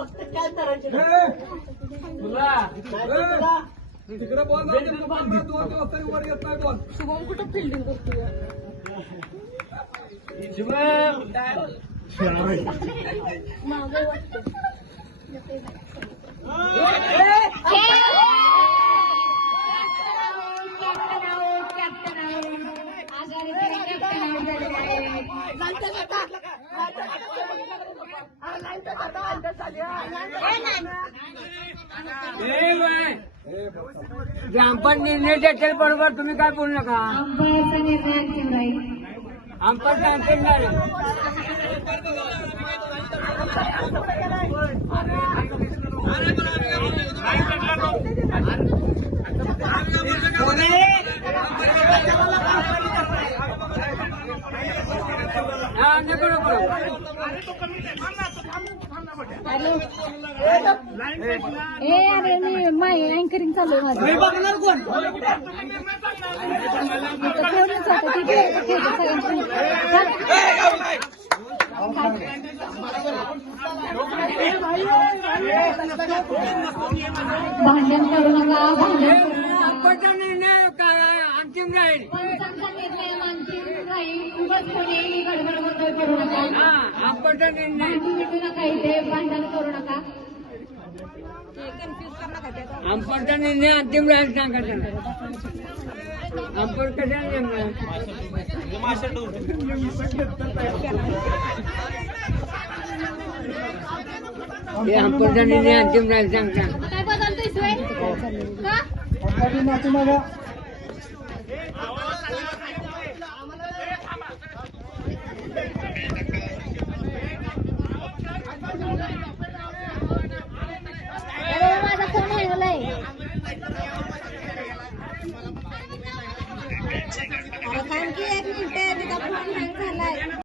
फक्त काय करायचे तुला तिकडे बोल ना, तिकडे बोल ना, 2 दिवस तरी वर येत नाही बोल. शुभम कुठं फिल्डिंग करतोय शुभम मागे वाटतं अंपट निर्णय देतील बरोबर, तुम्ही काय बोलू नका. अंपट अंतिम नाही. अरे मी माय अँकरिंग चालू आहे माझं. बघणार कोण? भांडण करू नका, भांडण अंपट निर्णय अंतिम राहील. करू नका, अंपट निर्णय भेटू नका इथे, भांडण करू नका. अंपट निर्णय अंतिम राहील सांगा त्यांना. अंपट कशाने नेमणार? हे अंपट निर्णय अंतिम राहील सांगता. काय बदलतोय का? माझा फोन हरवलाय. आणखी 1 मिनिट, तिचा फोन हँग झालाय.